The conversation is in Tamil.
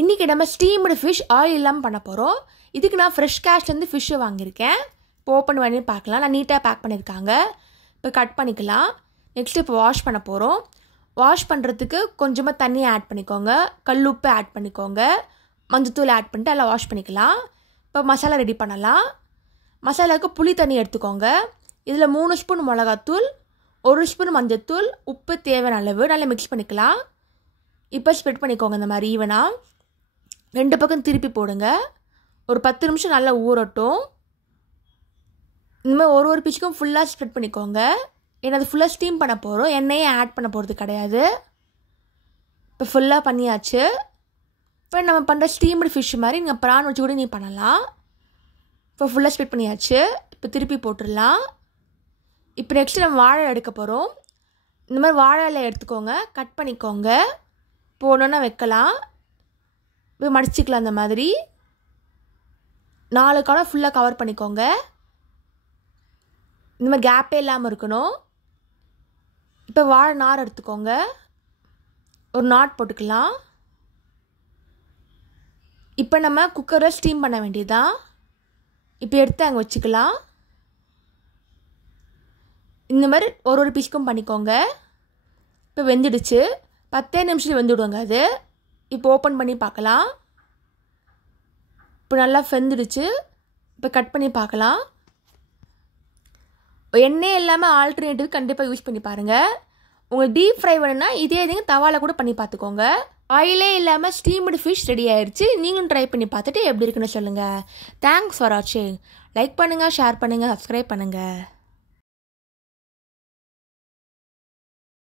இன்றைக்கி நம்ம ஸ்டீம்டு ஃபிஷ் ஆயில் இல்லாமல் பண்ண போகிறோம். இதுக்கு நான் ஃப்ரெஷ் கேஷ்லேருந்து ஃபிஷ்ஷை வாங்கியிருக்கேன். இப்போ ஓப்பன் பண்ணி பார்க்கலாம். நான் நீட்டாக பேக் பண்ணியிருக்காங்க. இப்போ கட் பண்ணிக்கலாம். நெக்ஸ்ட்டு இப்போ வாஷ் பண்ண போகிறோம். வாஷ் பண்ணுறதுக்கு கொஞ்சமாக தண்ணி ஆட் பண்ணிக்கோங்க, கல்லுப்பு ஆட் பண்ணிக்கோங்க, மஞ்சத்தூள் ஆட் பண்ணிட்டு எல்லாம் வாஷ் பண்ணிக்கலாம். இப்போ மசாலா ரெடி பண்ணலாம். மசாலாவுக்கு புளி தண்ணி எடுத்துக்கோங்க. இதில் 3 ஸ்பூன் மிளகாத்தூள், 1 ஸ்பூன் மஞ்சத்தூள், உப்பு தேவையான அளவு நல்லா மிக்ஸ் பண்ணிக்கலாம். இப்போ ஸ்ப்ரெட் பண்ணிக்கோங்க இந்த மாதிரி ஈவனாக. 2 பக்கம் திருப்பி போடுங்க. ஒரு 10 நிமிஷம் நல்லா ஊறட்டும். இந்த மாதிரி ஒரு பீச்சுக்கும் ஃபுல்லாக ஸ்ப்ரெட் பண்ணிக்கோங்க. ஏன்னா அது ஃபுல்லாக ஸ்டீம் பண்ண போகிறோம், எண்ணெயே ஆட் பண்ண போகிறது கிடையாது. இப்போ ஃபுல்லாக பண்ணியாச்சு. இப்போ நம்ம பண்ணுற ஸ்டீம்டு ஃபிஷ் மாதிரி நீங்கள் ப்ரான் வச்சு கூட நீங்கள் பண்ணலாம். இப்போ ஃபுல்லாக ஸ்ப்ரெட் பண்ணியாச்சு. இப்போ திருப்பி போட்டுடலாம். இப்போ நெக்ஸ்ட்டு நம்ம வாழை எடுக்க போகிறோம். இந்த மாதிரி வாழை இலை எடுத்துக்கோங்க, கட் பண்ணிக்கோங்க, போனோன்னா வைக்கலாம். இப்போ மடிச்சிக்கலாம். அந்த மாதிரி 4 காலம் ஃபுல்லாக கவர் பண்ணிக்கோங்க. இந்த மாதிரி கேப்பே இல்லாமல் இருக்கணும். இப்போ வாழை நார் எடுத்துக்கோங்க, ஒரு நாட் போட்டுக்கலாம். இப்போ நம்ம குக்கரில் ஸ்டீம் பண்ண வேண்டியதுதான். இப்போ எடுத்து அங்கே வச்சுக்கலாம். இந்த மாதிரி ஒரு பீஸ்க்கும் பண்ணிக்கோங்க. இப்போ வெந்துடுச்சு. 10 நிமிஷம் வெந்துடுவாங்க அது. இப்போ ஓப்பன் பண்ணி பார்க்கலாம். இப்போ நல்லா வெந்துடுச்சு. இப்போ கட் பண்ணி பார்க்கலாம். எண்ணெய் இல்லாமல் ஆல்டர்னேட்டிவ் கண்டிப்பாக யூஸ் பண்ணி பாருங்கள். உங்களுக்கு டீப் ஃப்ரை வேணும்னா இதே இதுங்க தவாவில் கூட பண்ணி பார்த்துக்கோங்க. ஆயிலே இல்லாமல் ஸ்டீம்டு ஃபிஷ் ரெடி ஆயிடுச்சு. நீங்களும் ட்ரை பண்ணி பார்த்துட்டு எப்படி இருக்குன்னு சொல்லுங்கள். தேங்க்ஸ் ஃபார் வாட்சிங். லைக் பண்ணுங்கள், ஷேர் பண்ணுங்கள், சப்ஸ்கிரைப் பண்ணுங்கள்.